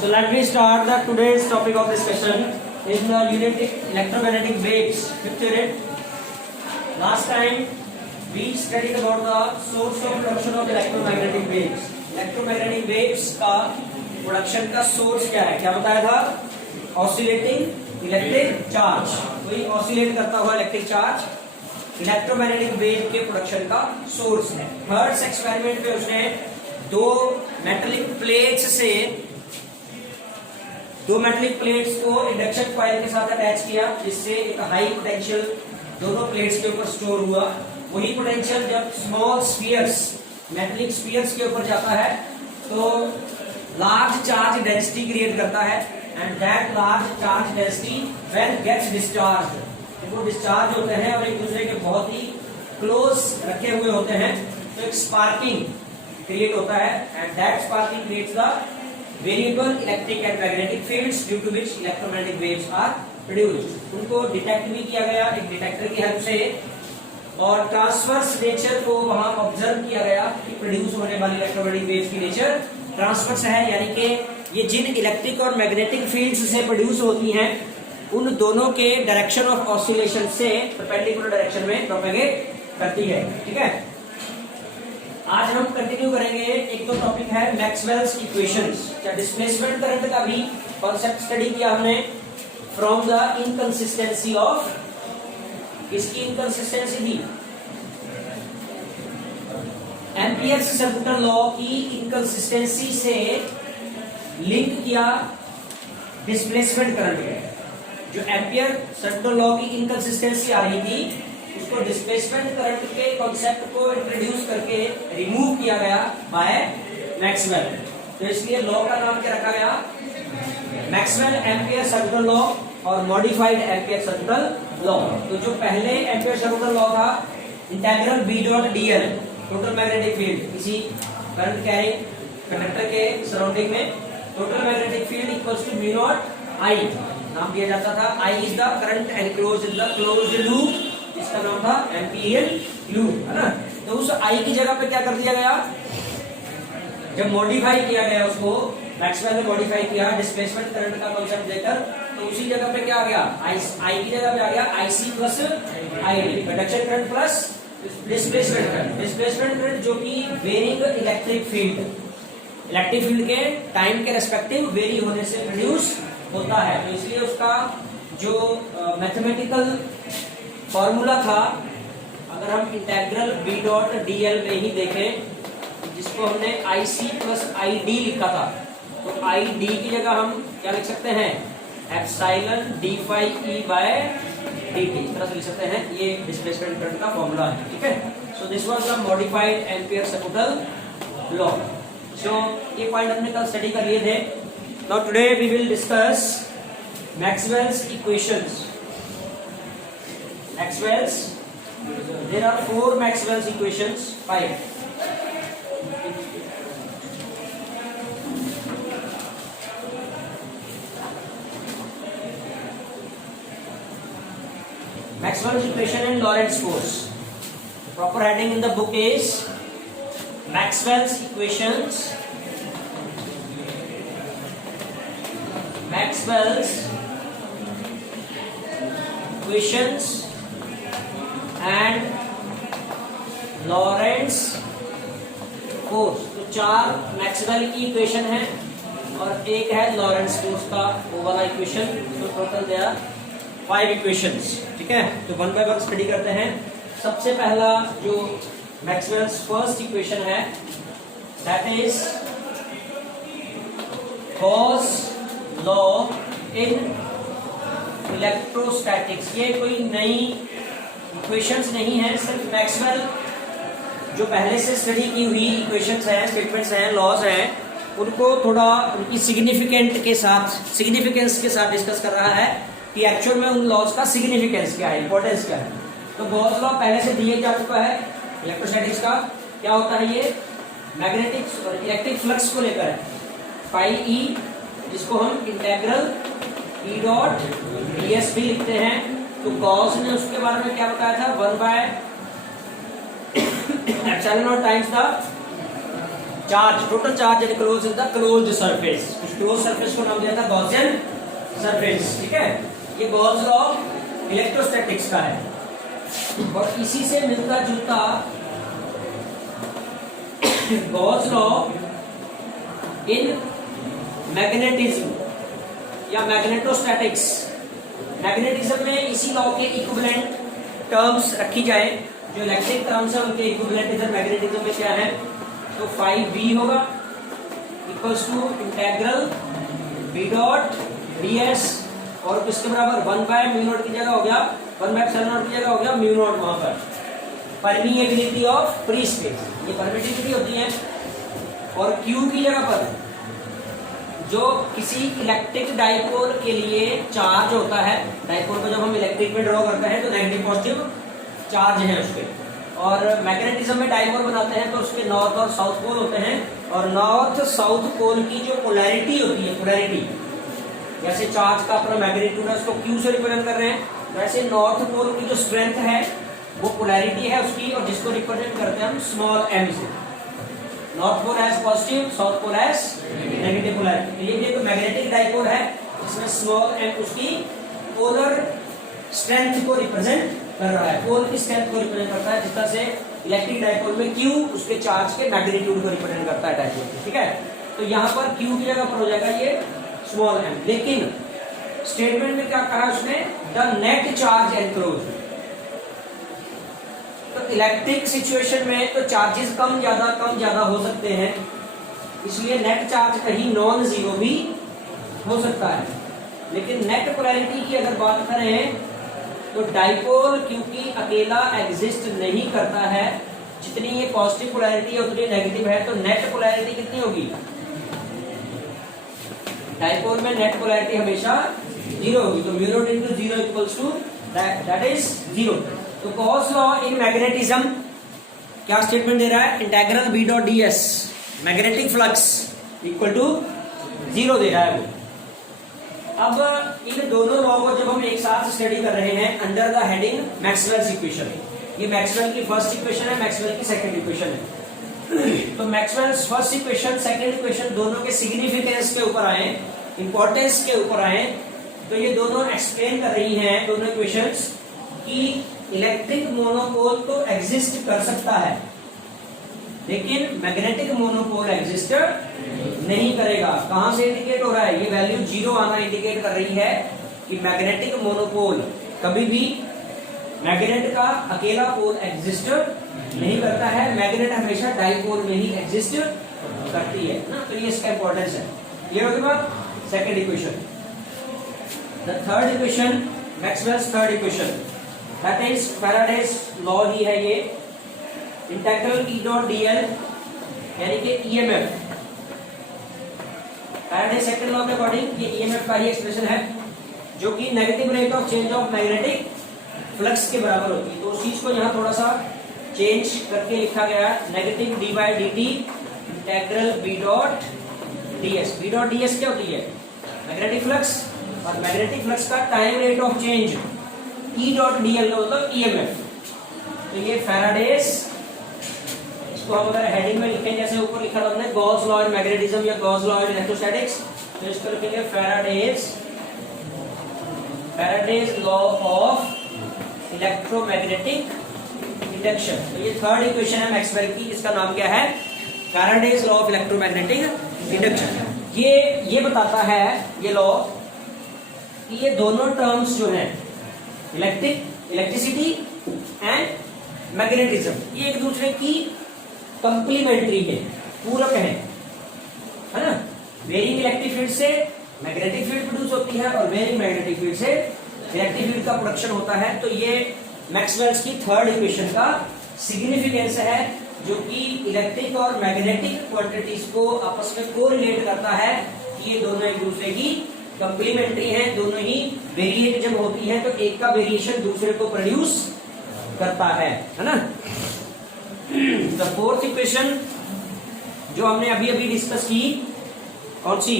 So let me start the today's topic of discussion is the unit electromagnetic waves. Fifth unit. Last time we studied about the source of production of electromagnetic waves. Electromagnetic waves का production का source क्या है, क्या बताया था? Oscillating electric charge, कोई oscillate करता हुआ इलेक्ट्रिक चार्ज इलेक्ट्रोमैग्नेटिक वेव के प्रोडक्शन का सोर्स है। हर्ट्ज एक्सपेरिमेंट में उसने दो मेटलिक प्लेट्स को इंडक्शन कॉइल के साथ अटैच किया, जिससे एक हाई पोटेंशियल दोनों प्लेट्स के ऊपर स्टोर हुआ। वही पोटेंशियल जब स्मॉल स्फीयर्स मेटलिक स्फीयर्स के ऊपर जाता है तो लार्ज चार्ज डेंसिटी क्रिएट करता है, and that large charge density when gets discharge, वो डिस्चार्ज होते हैं और एक दूसरे के बहुत ही क्लोज रखे हुए होते हैं, तो एक स्पार्किंग क्रिएट होता है, and that sparking creates the variable electric and magnetic fields due to which electromagnetic waves are produced. उनको डिटेक्ट भी किया गया एक डिटेक्टर की हेल्प से, और ट्रांसवर्स नेचर को वहां ऑब्जर्व किया गया कि प्रोड्यूस होने वाली इलेक्ट्रोमैग्नेटिक वेव्स की नेचर ट्रांसवर्स है, यानी कि ये जिन इलेक्ट्रिक और मैग्नेटिक फील्ड्स से प्रोड्यूस होती हैं उन दोनों के डायरेक्शन ऑफ ऑसिलेशन से परपेंडिकुलर डायरेक्शन में प्रोपेगेट करती है। ठीक है, आज हम कंटिन्यू करेंगे। एक तो टॉपिक है मैक्सवेल्स इक्वेशंस। क्या डिस्प्लेसमेंट करंट का भी कॉन्सेप्ट स्टडी किया हमने फ्रॉम द इनकंसिस्टेंसी ऑफ, किसकी इनकंसिस्टेंसी थी? एम्पियर्स सर्कुलर लॉ की इनकंसिस्टेंसी से लिंक किया डिस्प्लेसमेंट करंट में। जो एम्पियर सर्कुलर लॉ की इनकंसिस्टेंसी आ रही थी उसको डिस्प्लेसमेंट करंट के कॉन्सेप्ट को इंट्रोड्यूस करके रिमूव किया गया बाय मैक्सवेल। तो इसलिए लॉ का नाम क्या रखा गया? मैक्सवेल एम्पियर सर्कुलर लॉ और मॉडिफाइड एम्पियर सर्कुलर लॉ। तो जो पहले एम्पियर सर्कुलर लॉ था, integral B dot dl, total magnetic field, किसी करंट कैरिंग कंडक्टर के सराउंडिंग में total magnetic field equals to mu naught I, नाम दिया जाता था। I is the current enclosed in the closed loop, इसका नाम था एम्पीरियल लूप, है ना। तो उस आई की जगह पे क्या कर दिया गया? जब मॉडिफाई किया गया उसको, मैक्सवेल ने मॉडिफाई किया डिस्प्लेसमेंट करंट का कॉन्सेप्ट देकर, तो उसी जगह पे क्या आ गया? आई की जगह पे आ गया IC plus ID, conduction current plus displacement current. Displacement current जो कि वेरिंग इलेक्ट्रिक फील्ड के टाइम के रेस्पेक्टिव वेरी होने से प्रोड्यूस होता है। तो इसलिए उसका जो मैथमेटिकल फॉर्मूला था, अगर हम इंटीग्रल बी डॉट डीएल में ही देखें, जिसको हमने आईसी प्लस आईडी लिखा था, तो आईडी की जगह हम क्या लिख सकते हैं? Epsilon d phi E by dt, इस तरह से लिख सकते हैं। ये डिस्प्लेसमेंट करंट का फॉर्मूला है। ठीक है, so this was the modified Ampere circular law. So ये पॉइंट हमने कल स्टडी कर लिए थे। Now today we will discuss Maxwell's equations. Maxwell's, there are 4 Maxwell's equations, 5. Maxwell's equation and Lorentz force. The proper heading in the book is Maxwell's equations, and Lorentz force. तो 4 Maxwell की equation है और एक है लॉरेंट्ज force का वो वाला equation. तो टोटल दे आर 5 इक्वेशंस। ठीक है, तो वन बाय वन स्टडी करते हैं। सबसे पहला जो मैक्सवेल्स फर्स्ट इक्वेशन है, that is Gauss law in electrostatics. ये कोई नई इक्वेशंस नहीं है, सिर्फ मैक्सवेल जो पहले से स्टडी की हुई इक्वेशंस हैं, स्टेटमेंट्स हैं, लॉज हैं, उनको थोड़ा उनकी सिग्निफिकेंस के साथ डिस्कस कर रहा है कि एक्चुअल में उन लॉज का सिग्निफिकेंस क्या है, इंपॉर्टेंस क्या है। तो गॉस लॉ पहले से दिए जा चुका है इलेक्ट्रोस्टैटिक्स का। क्या होता है ये? मैग्नेटिक और इलेक्ट्रिक फ्लक्स को लेकर है, फाई ई, जिसको हम इंटीग्रल ई डॉट डीएस भी लिखते हैं। तो गॉस ने उसके बारे में क्या बताया था? 1 by epsilon not times the charge, total charge enclose in the closed surface. उस क्लोज सरफेस को नाम दिया था गॉसियन सरफेस, ठीक है। ये गॉस लॉ इलेक्ट्रोस्टैटिक्स का है और इसी से मिलता जुलता गॉस लॉ इन मैग्नेटिज्म या मैग्नेटोस्टैटिक्स। मैग्नेटिज्म में इसी लॉ के इक्विवेलेंट टर्म्स रखी जाए, जो इलेक्ट्रिक टर्म्स है उनके इक्विवेलेंट इधर मैग्नेटिज्म में क्या है, तो 5v होगा equals to integral v dot ds और किसके बराबर 1/μ0 की जगह हो गया 1/ε0 की जगह हो गया μ0 वहां पर। परमिएबिलिटी ऑफ फ्री स्पेस, ये परमिटिविटी होती है। और q की जगह पर जो किसी इलेक्ट्रिक डाइपोल के लिए चार्ज होता है, डाइपोल को जब हम इलेक्ट्रिक में ड्रॉ करते हैं तो नेगेटिव पॉजिटिव चार्ज है उसके, और मैग्नेटिज्म में डाइपोल बनाते हैं तो उसके नॉर्थ और साउथ पोल होते हैं, और नॉर्थ साउथ पोल की जो पोलैरिटी होती है, पोलैरिटी जैसे चार्ज का अपना मैग्नीट्यूड है उसको Q से रिप्रेजेंट कर रहे हैं, वैसे नॉर्थ पोल की जो स्ट्रेंथ है वो पोलैरिटी है उसकी, और जिसको रिप्रेजेंट करते हैं हम स्मॉल m से। North pole as positive, south pole as negative polarity. ये एक मैग्नेटिक डाइपोल है जिसमें स्मॉल m उसकी पोलर स्ट्रेंथ को रिप्रेजेंट कर रहा है, पोल की स्ट्रेंथ को रिप्रेजेंट करता है, जिस तरह से इलेक्ट्रिक डाइपोल में Q उसके चार्ज के मैग्नीट्यूड को रिप्रेजेंट करता है डाइपोल, ठीक है। तो यहाँ पर Q की जगह पर हो जाएगा ये स्मॉल m, लेकिन स्टेटमेंट में क्या कहा उसने, द नेट चार्ज एनक्लोज। तो इलेक्ट्रिक सिचुएशन में तो चार्जेस कम ज्यादा हो सकते हैं, इसलिए नेट चार्ज कहीं नॉन जीरो भी हो सकता है। लेकिन नेट पोलैरिटी की अगर बात करें तो डाइपोल क्योंकि अकेला एग्जिस्ट नहीं करता है, जितनी ये पॉजिटिव पोलैरिटी है उतनी नेगेटिव है, तो नेट पोलैरिटी कितनी होगी, डाइपोल में नेट पोलैरिटी हमेशा जीरो होगी, तो mu not into zero equals to that is zero. तो गॉस लॉ इन मैग्नेटिज्म क्या स्टेटमेंट दे रहा है, integral b dot ds magnetic flux equal to zero दे रहा है वो। अब इन दोनों लॉ को जब हम एक साथ स्टडी कर रहे हैं under the heading Maxwell's equation, ये मैक्सवेल की फर्स्ट इक्वेशन है, मैक्सवेल की सेकंड इक्वेशन है। तो Maxwell's first equation second equation दोनों के सिग्निफिकेंस के ऊपर आए, इंपॉर्टेंस के ऊपर आए, तो ये दोनों एक्सप्लेन कर रही हैं दोनों इक्वेशंस कि इलेक्ट्रिक मोनोपोल तो एग्जिस्ट कर सकता है लेकिन मैग्नेटिक मोनोपोल एग्जिस्ट नहीं करेगा। कहां से इंडिकेट हो रहा है, ये वैल्यू जीरो आना इंडिकेट कर रही है कि मैग्नेटिक मोनोपोल कभी भी मैग्नेट का अकेला पोल एग्जिस्ट नहीं करता है, मैग्नेट हमेशा डाइपोल में ही एग्जिस्ट करती है ना। तो ये इसका इंपॉर्टेंस है। क्लियर हो गया बात। Second equation, the third equation Maxwell's third equation that is Faraday's law ही है ये, इंटीग्रल E डॉट dl यानी कि ईएमएफ, फैराडे सेकंड लॉ के अकॉर्डिंग ये ईएमएफ का ही एक्सप्रेशन है जो कि negative rate of change of magnetic flux के बराबर होती है। तो उस चीज को यहाँ थोड़ा सा चेंज करके लिखा गया है, negative d by d t integral B dot d S. B dot d S क्या होती है, मैग्नेटिक फ्लक्स, और मैग्नेटिक फ्लक्स का time rate of change E dot d l का मतलब ईएमएफ। तो ये फैराडेज, इसको हम अगर हेडिंग में लिखें जैसे ऊपर लिखा था हमने गॉस लॉ इन मैग्नेटिज्म या गॉस लॉ इन इलेक्ट्रोस्टैटिक्स, तो इसको लिखेंगे Faraday's law of electromagnetic induction. तो ये थर्ड इक्वेशन है मैक्सवेल की, इसका नाम क्या है, Faraday's law of electromagnetic induction. ये बताता है ये लॉ कि ये दोनों टर्म्स जो हैं इलेक्ट्रिसिटी एंड मैग्नेटिज्म, ये एक दूसरे की कंप्लीमेंट्री है, पूरक है ना। वेरिंग इलेक्ट्रिक फील्ड से मैग्नेटिक फील्ड प्रोड्यूस होती है और वेरिंग मैग्नेटिक फील्ड से इलेक्ट्रिक फील्ड का प्रोडक्शन होता है। तो ये मैक्सवेल्स की थर्ड इक्वेशन का सिग्निफिकेंस है जो कि इलेक्ट्रिक और मैग्नेटिक क्वांटिटीज को आपस में कोरिलेट करता है कि ये दोनों एक दूसरे की कंप्लीमेंट्री हैं, दोनों ही वेरिएट जब होती है तो एक का वेरिएशन दूसरे को प्रोड्यूस करता है ना। द फोर्थ इक्वेशन जो हमने अभी अभी डिस्कस की, कौन सी,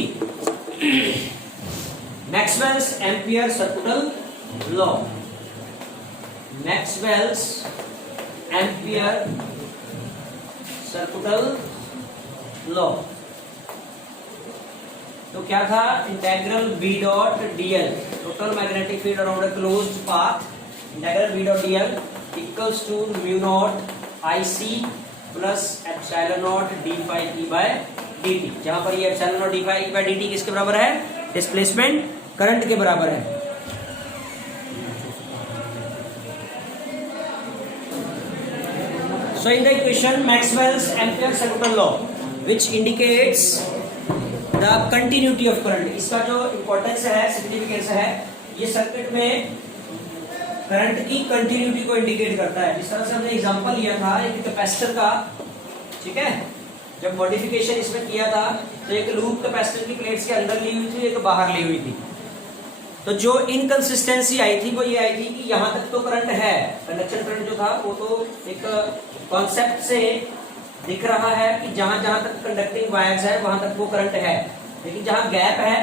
Maxwell's ampere circular law, Maxwell's ampere circular law. तो क्या था, integral B dot dl, total magnetic field around a closed path, integral B dot dl equals to mu naught I C plus epsilon naught d phi E by d t, जहां पर ये epsilon naught d phi E by d t किसके बराबर है, displacement current के बराबर है। So in the equation Maxwell's ampere circular law which indicates the continuity of current, इसका जो इम्पोर्टेंस है, सिग्निफिकेंस है, ये सर्किट में करंट की कंटिन्यूटी को इंडिकेट करता है। जिस तरह से हमने एग्जांपल लिया था एक कैपेसिटर का, ठीक है, जब मॉडिफिकेशन इसमें किया था तो एक लूप कैपेसिटर की प्लेट्स के अंदर ली हुई थी, एक बाहर ली हुई थी। तो जो इनकंसिस्टेंसी आई थी वो ये आई थी कि यहां तक तो करंट है, कंडक्शन करंट जो था वो तो एक कॉन्सेप्ट से दिख रहा है कि जहां जहां तक कंडक्टिंग वायर्स है वहां तक वो करंट है, लेकिन जहां गैप है,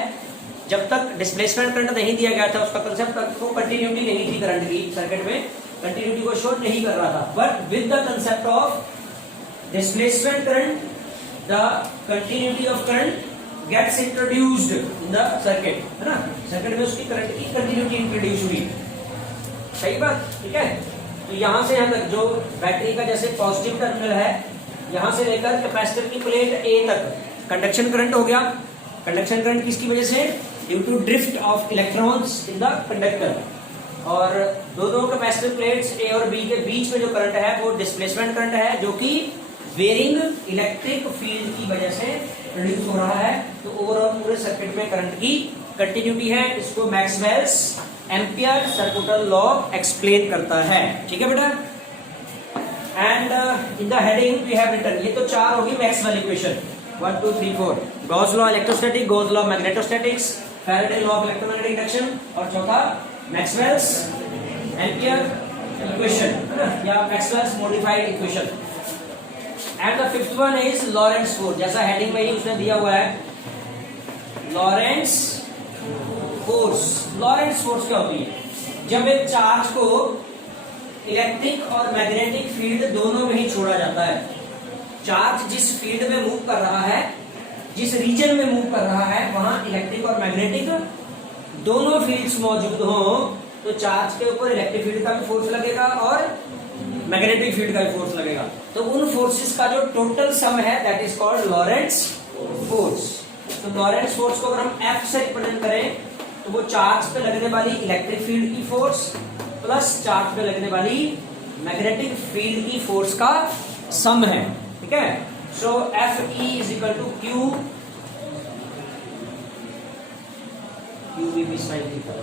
जब तक डिस्प्लेसमेंट करंट नहीं दिया गया था उसका कंसेप्ट तक तो कंटिन्यूटी नहीं थी करंट की, सर्किट में कंटिन्यूटी को शो नहीं कर रहा था। But with the concept of displacement current the continuity of current gets introduced in the circuit, है ना, सर्किट में उसकी करंट की कंटिन्यूटी इंट्रोड्यूस हुई। सही बात, ठीक है। तो यहां से यहां तक जो बैटरी का जैसे पॉजिटिव टर्मिनल है, यहां से लेकर कैपेसिटर की प्लेट ए तक कंडक्शन करंट हो गया। कंडक्शन करंट किसकी वजह से, due to drift of electrons in the conductor. और दोनों कैपेसिटर प्लेट्स ए और बी के बीच में जो करंट है वो डिस्प्लेसमेंट करंट है, जो कि वेरिंग इलेक्ट्रिक फील्ड की वजह से प्रोड्यूस हो रहा है। तो ओवरऑल पूरे सर्किट में करंट की कंटिन्यूटी है। इसको Maxwell's ampere circular law explain करता है, ठीक है बेटा। And in the heading we have written, ये तो चार होगी Maxwell equation, 1 2 3 4, Gauss law electrostatic, Gauss law magnetostatics, Faraday law of electromagnetic induction, और चौथा मैक्सवेल्स एम्पियर इक्वेशन, है ना, या Maxwell's modified equation. And the fifth one is Lorentz force, जैसा हेडिंग में ही उसने दिया हुआ है, लॉरेंट्ज फोर्स। लॉरेंट्ज फोर्स क्या होती है, जब एक चार्ज को इलेक्ट्रिक और मैग्नेटिक फील्ड दोनों में ही छोड़ा जाता है। चार्ज जिस फील्ड में मूव कर रहा है, जिस रीजन में मूव कर रहा है, वहां इलेक्ट्रिक और मैग्नेटिक दोनों फील्ड्स मौजूद हो, तो चार्ज के ऊपर इलेक्ट्रिक फील्ड का भी फोर्स लगेगा और मैग्नेटिक फील्ड का भी फोर्स लगेगा। तो उन फोर्सेस का जो टोटल सम है that is called Lorentz force. तो लॉरेंट्ज फोर्स को अगर हम एफ से रिप्रेजेंट करें तो वो चार्ज पे लगने वाली इलेक्ट्रिक फील्ड की फोर्स प्लस चार्ज पे लगने वाली मैग्नेटिक फील्ड की फोर्स का सम है, ठीक है। So F E is equal to Q B B sine theta,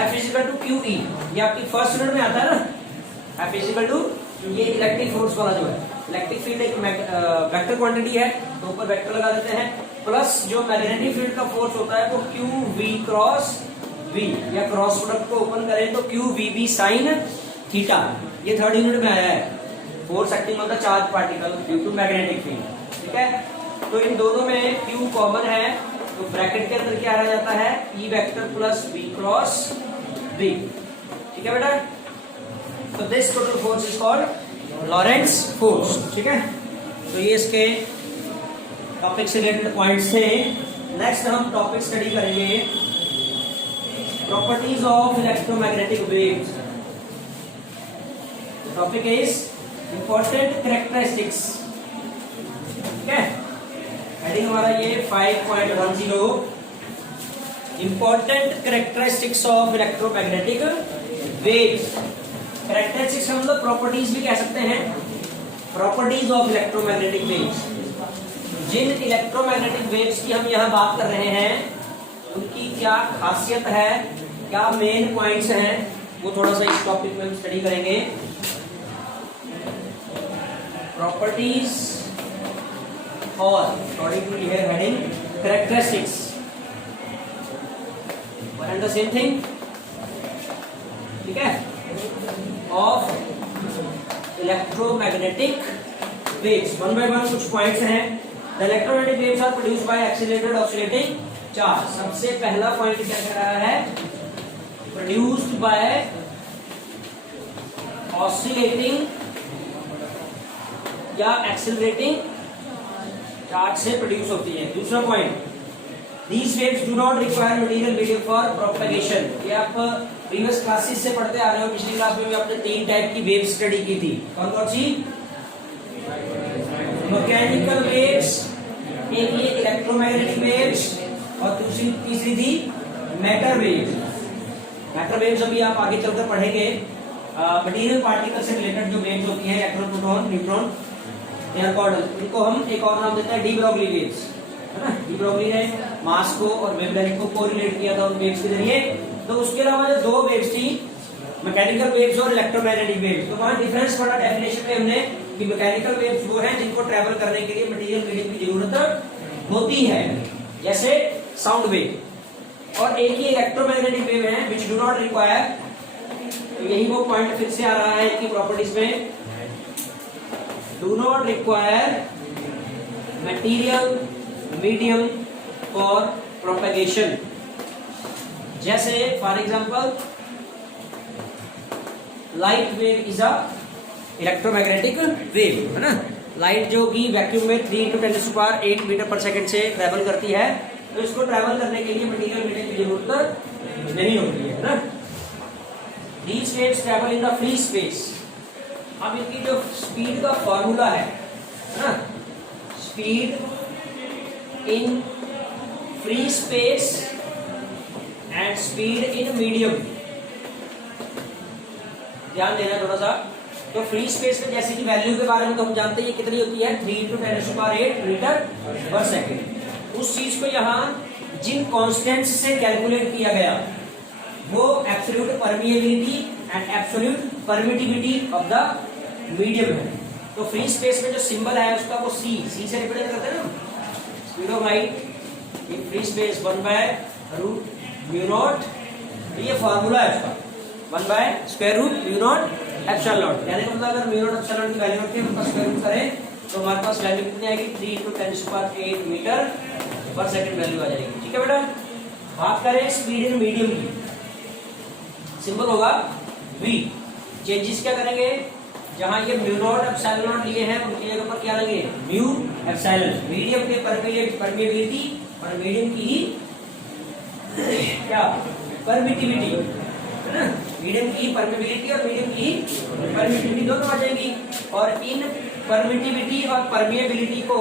F is equal to Q E, ये आपकी फर्स्ट यूनिट में आता है ना। एफ इज इक्वल टू, ये इलेक्ट्रिक फोर्स वाला जो है, इलेक्ट्रिक फील्ड एक वेक्टर क्वांटिटी है तो ऊपर वेक्टर लगा देते हैं, प्लस जो मैग्नेटिक फील्ड का फोर्स होता है वो क्यू वी क्रॉस वी, या क्रॉस प्रोडक्ट को ओपन करें तो q v B sine theta. ये थर्ड यूनिट में आया है, force acting on the charge particle due to magnetic field, ठीक है। तो इन दोनों में क्यू कॉमन है, तो ब्रैकेट के अंदर क्या आ जाता है, E vector plus V cross V, ठीक है बेटा। तो this total force is called Lorentz force, ठीक है। तो ये इसके टॉपिक से रिलेटेड पॉइंट्स थे। नेक्स्ट हम टॉपिक स्टडी करेंगे properties of electromagnetic waves. Topic is important characteristics, ठीक है। हेडिंग हमारा ये 5.10 important characteristics of electromagnetic waves. Characteristics हम लोग प्रॉपर्टीज भी कह सकते हैं, प्रॉपर्टीज ऑफ इलेक्ट्रोमैग्नेटिक वेव्स। जिन इलेक्ट्रोमैग्नेटिक वेव्स की हम यहाँ बात कर रहे हैं उनकी क्या खासियत है, क्या मेन पॉइंट्स हैं, वो थोड़ा सा इस टॉपिक में हम स्टडी करेंगे। प्रॉपर्टीज और according to here heading characteristics, one and the same thing, ठीक है, of electromagnetic waves. One by one कुछ पॉइंट्स हैं। The electromagnetic waves are produced by accelerated oscillating charge. सबसे पहला पॉइंट क्या कह रहा है, प्रोड्यूस्ड बाय ऑसिलेटिंग या एक्सीलरेटिंग चार्ज से प्रोड्यूस होती है। दूसरा point, these waves do not require material medium for propagation। ये आप प्रीवियस क्लासेस से पढ़ते आ रहे हो, पिछली क्लास में भी आपने 3 टाइप की वेव स्टडी की थी। कौन कौन सी? मैकेनिकल वेव्स, एक ये इलेक्ट्रोमैग्नेटिक वेव्स, और दूसरी तीसरी थी मैटर वेव्स। मैटर वेव्स अभी आप आगे चलकर पढ़ेंगे। मटेरियल पार्टिकल से रिलेटेड जो वेव्स होती हैं, इलेक्ट्रॉन, प्रोटॉन, न्यूट्रॉन, इनको हम एक और नाम देते हैं डी ब्रॉगली वेव्स, है ना। डी ब्रॉगली ने मास को और वेवलेंथ को कोरिलेट किया था उन वेव्स के जरिए। तो उसके अलावा जो 2 वेव्स थी, मैकेनिकल वेव्स और इलेक्ट्रोमैग्नेटिक वेव्स, तो वहां डिफरेंस पड़ा डेफिनेशन में हमने कि मैकेनिकल वेव्स वो हैं जिनको ट्रैवल करने के लिए मटेरियल मीडियम की जरूरत होती है, जैसे साउंड वेव, और एक ही इलेक्ट्रोमैग्नेटिक वेव है विच डू नॉट रिक्वायर। तो यही वो पॉइंट फिर से आ रहा है कि प्रॉपर्टीज में do not require material medium for propagation. जैसे for example light wave is a electromagnetic wave, है ना। लाइट जो कि वैक्यूम में 3 × 10⁸ मीटर पर सेकंड से ट्रैवल करती है, तो इसको ट्रैवल करने के लिए मटेरियल मीडियम की जरूरत नहीं होती है ना। These waves travel in the free space। अब इनकी जो स्पीड का फॉर्मूला है ना, speed in free space and speed in medium, ध्यान देना थोड़ा सा। तो फ्री स्पेस में जैसे कि वैल्यू के बारे में तो हम जानते हैं ये कितनी होती है, 3 × 10⁸ मीटर पर सेकेंड। उस चीज को यहाँ जिन कॉन्स्टेंट्स से कैलकुलेट किया गया वो absolute permeability and absolute permittivity of the medium है। तो फ्री स्पेस में जो सिंबल है उसका वो सी से रिप्रेजेंट करते हैं ना, speed of light in free space 1/√μ0। ये फॉर्मूला है उसका, 1/√μ0 एप्सिलॉन। कहने का मतलब अगर μ0 एप्सिलॉन की वैल्यू रखी है उसका स्क्वायर रूट करें तो हमारे पास वैल्यू कितनी आएगी, 3 × 10⁸ मीटर पर सेकंड वैल्यू आ जाएगी। ठीक है बेटा। बात करें स्पीड इन मीडियम की, सिंबल होगा v। चेंजेस क्या करेंगे, जहां ये μ0 एप्सिलॉन लिए हैं उनकी जगह पर क्या लेंगे, म्यू एप्सिलॉन। मीडियम के परमिएबिलिटी और मीडियम की ही क्या परमिटिविटी, है ना। मीडियम की परमिएबिलिटी और मीडियम की परमिटिविटी दोनों आ जाएगी। और इन परमिटिविटी और परमिएबिलिटी को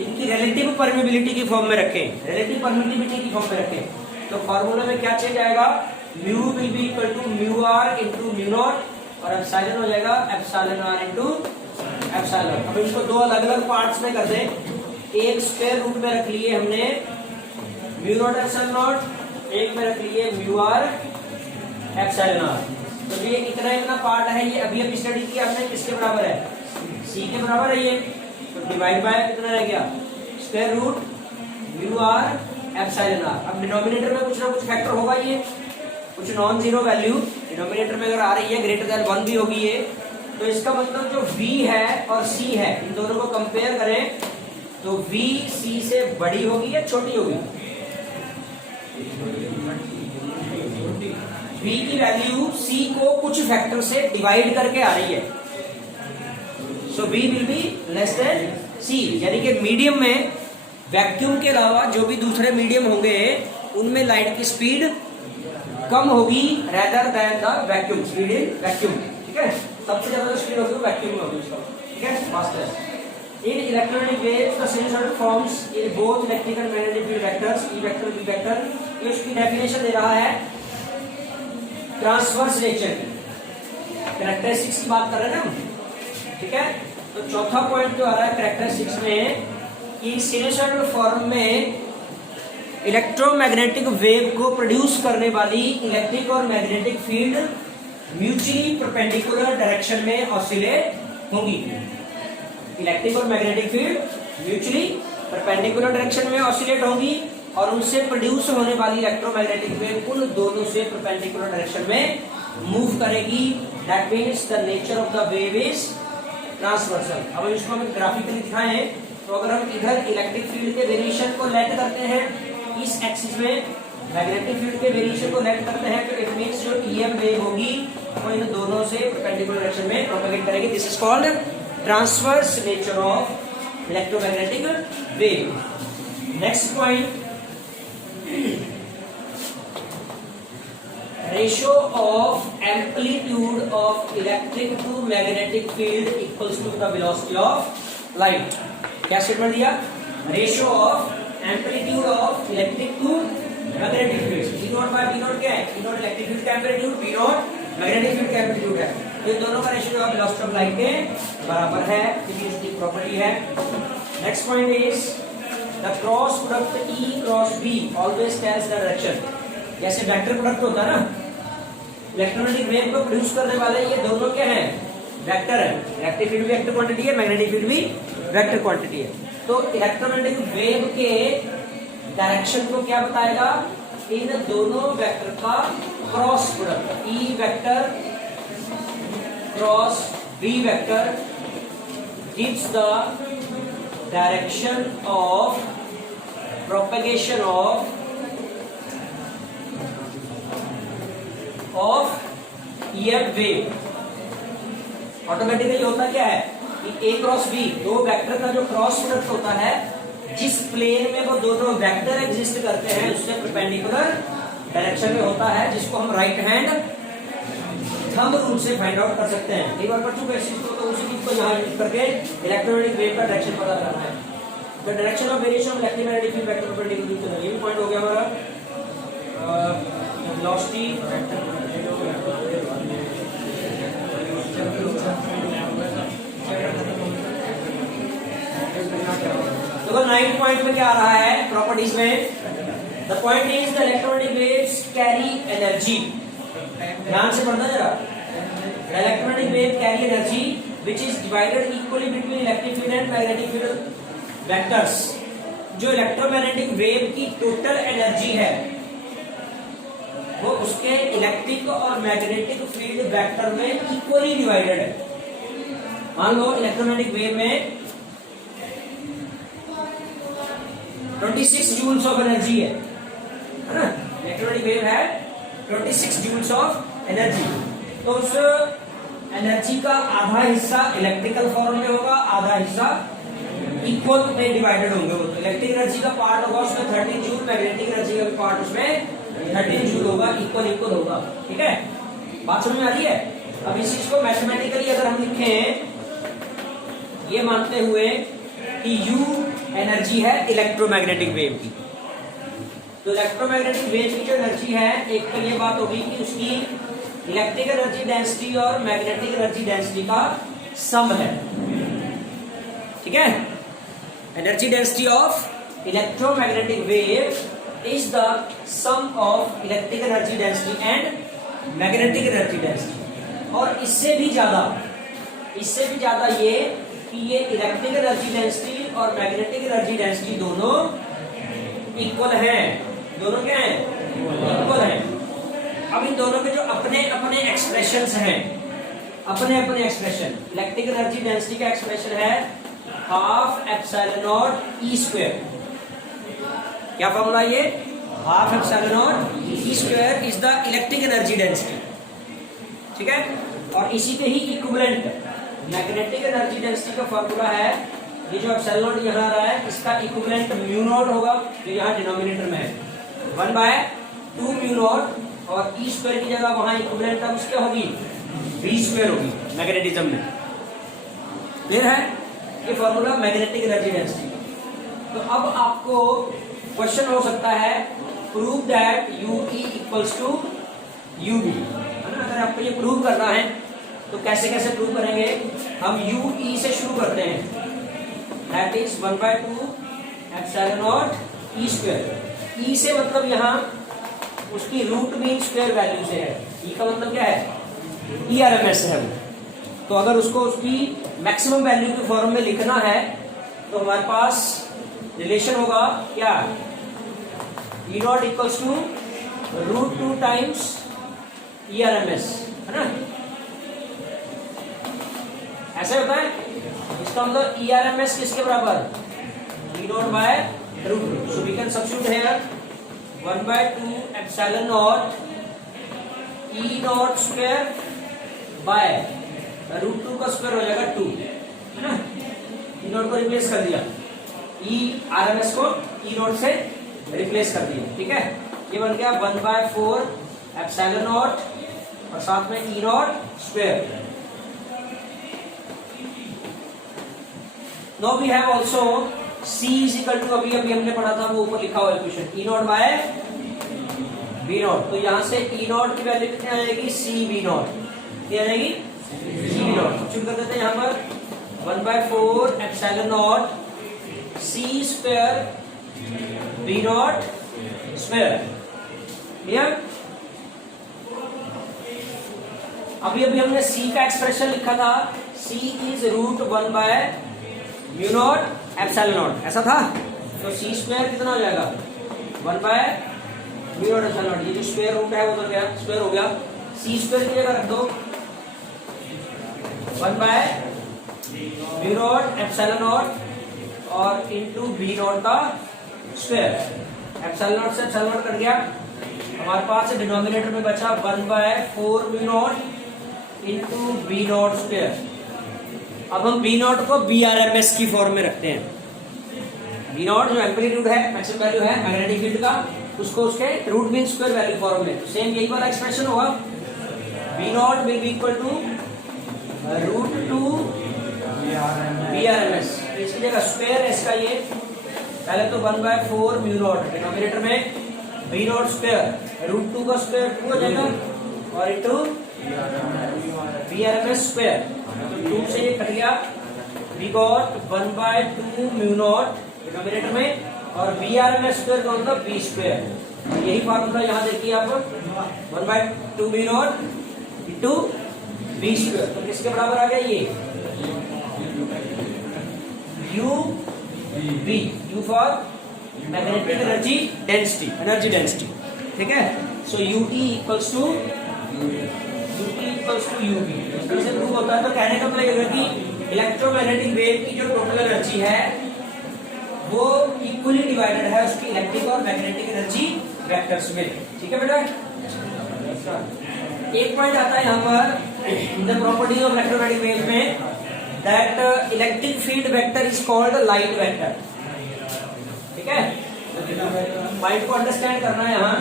इनकी रिलेटिव परमिएबिलिटी की फॉर्म में रखें, रिलेटिव परमिटिविटी की फॉर्म में रखें। तो फॉर्मूला में क्या चेंज आएगा, mu will be equal to μr × μ0 और एप्सिलॉन हो जाएगा एप्सिलॉन r × एप्सिलॉन। अब इसको 2 अलग अलग पार्ट्स में कर दें। एक स्क्वायर रूट में रख लिए हमने μ0 एप्सिलॉन, एक में रख लिए μr एप्सिलॉन r। तो ये इतना पार्ट है, ये अभी स्टडी किया हमने, किसके बराबर है, c के बराबर है ये। तो डिवाइड बाय कितना रह गया, square root μr epsilon r। अब डिनोमिनेटर में कुछ ना कुछ फैक्टर होगा, ये कुछ नॉन जीरो वैल्यू डिनोमिनेटर में अगर आ रही है, ग्रेटर देन 1 भी होगी ये। तो इसका मतलब जो v है और c है इन दोनों को कंपेयर करें तो v c से बड़ी होगी या छोटी होगी, v की वैल्यू c को कुछ फैक्टर से डिवाइड करके आ रही है। सो v will be less than c, यानी कि मीडियम में वैक्यूम के अलावा जो भी दूसरे मीडियम होंगे उनमें लाइट की स्पीड कम होगी rather than the vacuum, speed in vacuum. ठीक है, सबसे ज्यादा जो स्पीड होगी वो वैक्यूम में होगी उसका। ठीक है, fastest in electromagnetic waves the sinusoidal forms in both electric and magnetic field vectors, E vector B vector. ये उसकी डेफिनेशन दे रहा है ट्रांसवर्स नेचर की, कैरेक्टरिस्टिक्स की बात कर रहे हैं ना। ठीक है, तो चौथा पॉइंट जो आ रहा है कैरेक्टरिस्टिक्स में कि सिनुसाइडल फॉर्म में इलेक्ट्रोमैग्नेटिक वेव को प्रोड्यूस करने वाली इलेक्ट्रिक और magnetic field mutually perpendicular direction में ऑसिलेट होगी। इलेक्ट्रिक और magnetic field mutually perpendicular direction में ऑसिलेट होगी और उनसे प्रोड्यूस होने वाली इलेक्ट्रोमैग्नेटिक वेव उन दोनों से परपेंडिकुलर डायरेक्शन में मूव करेगी। That means the nature of the wave is transversal. अब इसको हम ग्राफिकली दिखाएं तो अगर हम इधर इलेक्ट्रिक फील्ड के वेरिएशन को लेट करते हैं, इस एक्सिस में मैग्नेटिक फील्ड के वेरिएशन को लेट करते हैं, तो इट मींस जो ईएम वेव होगी वो इन दोनों से परपेंडिकुलर डायरेक्शन में प्रोपेगेट करेगी। This is called transverse nature of electromagnetic wave. Next point, ratio of amplitude of electric to magnetic field equals to the velocity of light. क्या statement दिया? Ratio of amplitude of electric to magnetic field. E not by B not क्या है? E not electric field का amplitude, B not magnetic field का amplitude है। तो इन दोनों का रेशियो वेलोसिटी ऑफ लाइट के बराबर है, इसकी प्रॉपर्टी है। Next point is the cross product E cross B always tells the direction. जैसे वेक्टर प्रोडक्ट होता है ना, इलेक्ट्रोमैग्नेटिक वेव को प्रोड्यूस करने वाले ये दोनों क्या हैं? वेक्टर है। इलेक्ट्रिक फील्ड भी वेक्टर क्वांटिटी है, मैग्नेटिक फील्ड भी वेक्टर क्वांटिटी है। तो इलेक्ट्रोमैग्नेटिक वेव के डायरेक्शन को क्या बताएगा? इन दोनों वेक्टर का cross product E vector cross B vector gives the direction of propagation of EM wave। Automatically होता क्या है कि A क्रॉस B दो वेक्टर का जो क्रॉस प्रोडक्ट होता है, जिस प्लेन में वो दोनों वेक्टर एग्जिस्ट करते हैं उससे परपेंडिकुलर डायरेक्शन में होता है, जिसको हम राइट हैंड थंब रूल से फाइंड आउट कर सकते हैं। एक बार पढ़ चुके इस चीज को, तो उसी चीज को यहाँ यूज करके इलेक्ट्रोमैग्नेटिक वेव का डायरेक्शन पता करना है। The direction of variation of electromagnetic field vector perpendicular to the ये भी पॉइंट हो गया हमारा। वेलोसिटी देखो 9 पॉइंट में क्या आ रहा है प्रॉपर्टीज में? The point is the electromagnetic waves carry energy. ध्यान से पढ़ना जरा। Electromagnetic wave carry energy which is divided equally between electric field and magnetic field vectors. जो इलेक्ट्रोमैग्नेटिक वेव की टोटल एनर्जी है वो उसके इलेक्ट्रिक और मैग्नेटिक फील्ड वेक्टर में इक्वली डिवाइडेड है। मान लो इलेक्ट्रोमैग्नेटिक वेव में 26 जूल्स ऑफ एनर्जी है ना? इलेक्ट्रोमैग्नेटिक वेव है 26 जूल्स ऑफ एनर्जी। तो उस एनर्जी का आधा हिस्सा इलेक्ट्रिकल फॉर्म में होगा, आधा हिस्सा इक्वल में डिवाइडेड होंगे। वो तो इलेक्ट्रिक एनर्जी का पार्ट होगा उसमें 13 जूल, मैग्नेटिक एनर्जी का भी पार्ट उसमें 13 जूल होगा, इक्वल इक्वल होगा। ठीक है, बात समझ में आ रही है? अब इस चीज को मैथमेटिकली अगर हम लिखें, ये मानते हुए कि U एनर्जी है इलेक्ट्रोमैग्नेटिक वेव की, तो इलेक्ट्रोमैग्नेटिक वेव की जो एनर्जी है, एक तो ये बात होगी कि उसकी इलेक्ट्रिक एनर्जी डेंसिटी और मैग्नेटिक एनर्जी डेंसिटी का सम है। ठीक है, energy density of electromagnetic wave is the sum of electric energy density and magnetic energy density. और इससे भी ज्यादा ये कि ये इलेक्ट्रिक एनर्जी डेंसिटी और मैग्नेटिक एनर्जी डेंसिटी दोनों इक्वल हैं। दोनों क्या हैं? इक्वल हैं। अब इन दोनों के जो अपने अपने एक्सप्रेशंस हैं, अपने अपने एक्सप्रेशन, इलेक्ट्रिक एनर्जी डेंसिटी का एक्सप्रेशन है half epsilon not E square. क्या फॉर्मूला ये? Half epsilon not E square is the electric energy density. ठीक है, और इसी के ही इक्विवेलेंट मैग्नेटिक एनर्जी डेंसिटी का फॉर्मूला है, ये जो एप्सिलॉन नॉट यहाँ आ रहा है इसका इक्विवेलेंट म्यू नॉट होगा, जो यहाँ डिनोमिनेटर में है 1/2 म्यू नॉट, और ई स्क्वायर की जगह वहां इक्विवेलेंट अब उसकी होगी v स्क्वायर होगी मैग्नेटिज्म में। क्लियर है? ये फॉर्मूला मैग्नेटिक एनर्जी डेंसिटी। तो अब आपको क्वेश्चन हो सकता है prove that UE equals to UB, है ना? अगर आपको ये प्रूव करना है तो कैसे कैसे प्रूव करेंगे? हम UE से शुरू करते हैं, that is 1/2 epsilon not E square. E से मतलब यहाँ उसकी रूट मीन स्क्वायर वैल्यू से है। E का मतलब क्या है? ERMS है वो। तो अगर उसको उसकी मैक्सिमम वैल्यू के फॉर्म में लिखना है तो हमारे पास रिलेशन होगा क्या? E not equals to √2 times ERMS, है ना? ऐसे होता है। इसका मतलब ERMS किसके बराबर? E not by √2। So we can substitute here 1/2 epsilon not E not square by √2 का स्क्वायर हो जाएगा 2, है ना? E नॉट को रिप्लेस कर दिया, ई आर एम एस को ई नॉट से रिप्लेस कर दिया, ठीक है। ये बन गया 1/4 एप्सिलॉन नॉट और साथ में E naught square. Now we have also C is equal to, अभी हमने पढ़ा था वो ऊपर लिखा हुआ equation, E not by B naught. तो यहां से ई नॉट की वैल्यू कितनी आ जाएगी, सी बी नॉट, कितनी आ जाएगी, सी बी नॉट। सब्स्टिट्यूट कर देते हैं यहां पर 1/4 epsilon naught C square B not square. Clear? अभी हमने C का एक्सप्रेशन लिखा था, C इज √1/म्यू नॉट एप्सिलॉन नॉट, ऐसा था। तो C स्क्वायर कितना हो जाएगा, 1/म्यू नॉट एप्सिलॉन नॉट। ये जो स्क्वायर रूट है वो तो क्या स्क्वायर हो गया, C स्क्वायर की जगह रख दो 1/म्यू नॉट एप्सिलॉन नॉट और इनटू बी नॉट का स्क्वायर। एप्सिलॉन नॉट से एप्सिलॉन नॉट कट गया, हमारे पास डिनोमिनेटर में बचा 1/4 mu not into B not square. अब हम बी नॉट को BRMS की फॉर्म में रखते हैं। बी नॉट जो एम्पलीट्यूड है, मैक्सिमम वैल्यू है मैग्नेटिक फील्ड का, उसको उसके root mean square value form में। तो सेम यही वाला एक्सप्रेशन होगा, B not will be equal to √2 BRMS। इसकी जगह स्क्वायर है इसका, ये पहले तो 1/4 म्यू नॉट डिनोमिनेटर में बी नॉट स्क्वायर, √2 का स्क्वायर 2 हो जाएगा और इनटू BRMS स्क्वायर। 2 से ये कट गया, we got 1/2 mu not denominator में और BRMS स्क्वायर का मतलब बी स्क्वायर। यही फार्मूला यहाँ देखिए आप, 1/2 mu not into B square. तो किसके बराबर आ गया ये, U for magnetic energy density, ठीक है। So UT equals to UB। इस तरह से प्रूव होता है। तो कहने का मतलब ये है कि इलेक्ट्रोमैग्नेटिक वेव की जो टोटल एनर्जी है वो इक्वली डिवाइडेड है उसकी इलेक्ट्रिक और मैग्नेटिक एनर्जी वेक्टर्स में, ठीक है बेटा। एक पॉइंट आता है यहाँ पर the property of electromagnetic wave में, that electric field vector is called light vector, ठीक है। पॉइंट को अंडरस्टैंड करना है यहाँ।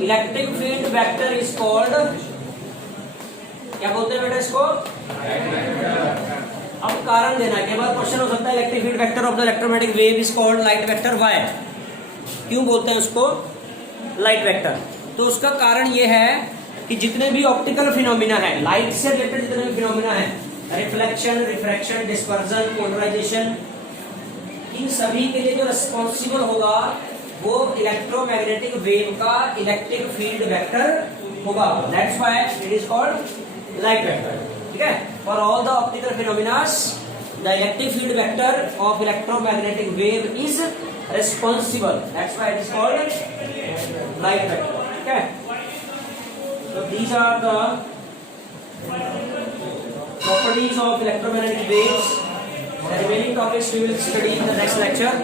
Electric field vector is called, क्या बोलते हैं बेटा इसको, अब कारण देना है। कई बार क्वेश्चन हो सकता है electric field vector of the electromagnetic wave is called light vector, why, क्यों बोलते हैं उसको लाइट वेक्टर। तो उसका कारण ये है कि जितने भी ऑप्टिकल फिनोमिना है, लाइट से रिलेटेड जितने भी फिनोमिना है, रिफ्लेक्शन, रिफ्रैक्शन, डिस्पर्जन, पोलराइजेशन, इन सभी के लिए जो रिस्पॉन्सिबल होगा वो इलेक्ट्रोमैग्नेटिक वेव का इलेक्ट्रिक फील्ड वेक्टर होगा। That's why it is called light vector, ठीक है। For all the optical phenomenas the electric field vector of electromagnetic wave is responsible, that's why it is called light vector, ठीक है। So these are the properties of electromagnetic waves. The remaining topics we will study in the next lecture.